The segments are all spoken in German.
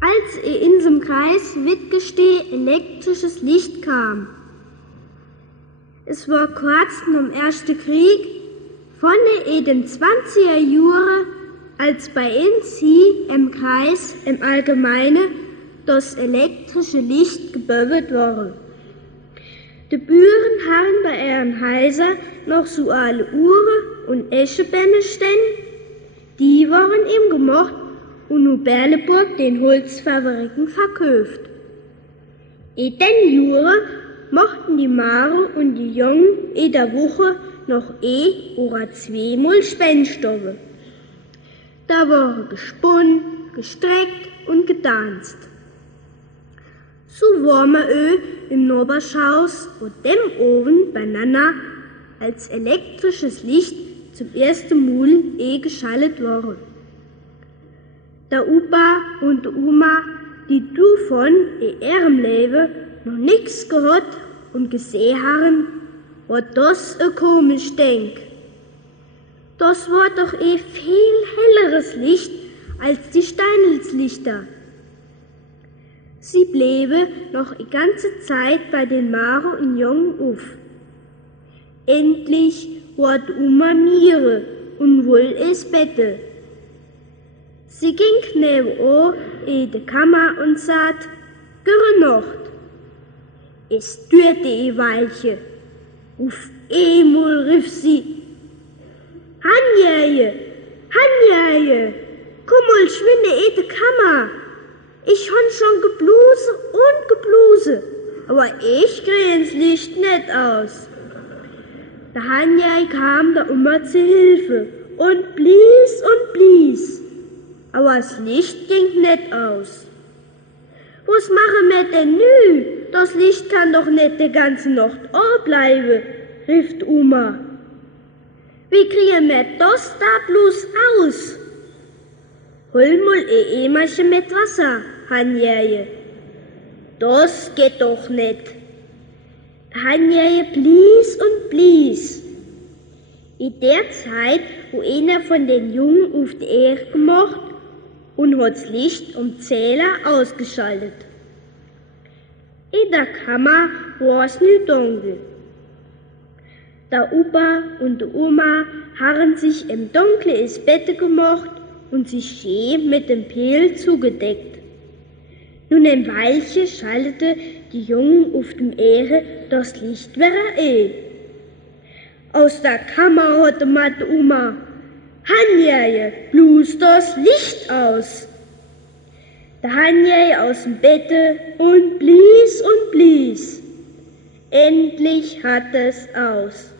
als in diesem Kreis Wittgesteh elektrisches Licht kam. Es war kurz nach dem Ersten Krieg, von den 20er Jahren, als bei uns hier im Kreis im Allgemeinen das elektrische Licht geböbelt wurde. Die Büren haben bei ihren Häusern noch so alle Uhren und Eschebänder stehen. Die waren ihm gemacht und nur Berleburg den Holzfabriken verkauft. In den Jahren machten die Mare und die Jungen in der Woche noch oder zweimal Spendstoffe. Da wurde gesponnen, gestreckt und getanzt. So waren wir im Noberschaus und dem Ofen beieinander, als elektrisches Licht zum ersten Mal geschaltet wurde. Der Opa und die Oma, die davon in ihrem Leben noch nichts gehört und gesehen haben, war das ein komisch Denk. Das war doch viel helleres Licht als die Steinelslichter. Sie blieben noch die ganze Zeit bei den Mare und Jungen auf. Endlich war die Oma Miere und wohl ins Bette. Sie ging nebenan in die Kammer und sagt, Gute Nacht. Es dürte ein Weilchen. Auf einmal rief sie, Hanjeje, Hanjeje, komm mal schwinde in die Kammer. Ich han schon gebluse und gebluse, aber ich krieg ins Licht nicht aus. Der Hanjei kam der Oma zu Hilfe und blies, aber das Licht ging nicht aus. Was machen wir denn nü? Das Licht kann doch nicht die ganze Nacht bleiben, rief die Oma. Wie kriegen wir das da bloß aus? Hol mal ein Eimerchen mit Wasser, Hanjeje. Das geht doch nicht. Hanjeje blies. In der Zeit, wo einer von den Jungen auf die Erde gemacht und hat das Licht um Zähler ausgeschaltet. In der Kammer war es nu dunkel. Der Opa und die Oma haben sich im Dunkeln ins Bett gemacht und sich schön mit dem Peel zugedeckt. Nun ein Weilchen schaltete die Jungen auf dem Erde das Licht wieder Aus der Kammer hatte die Oma, Hanjeje, bloß das Licht aus. Der Hanjeje aus dem Bette und blies. Endlich hat es aus.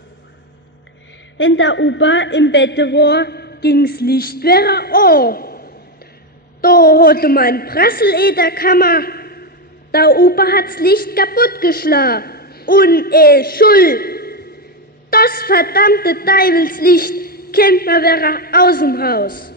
Wenn der Opa im Bette war, ging's Licht wieder an. Da hatte man Pressel in der Kammer. Der Opa hat's Licht kaputt geschlagen. Und Schuld. Das verdammte Teufelslicht kennt man wieder aus dem Haus.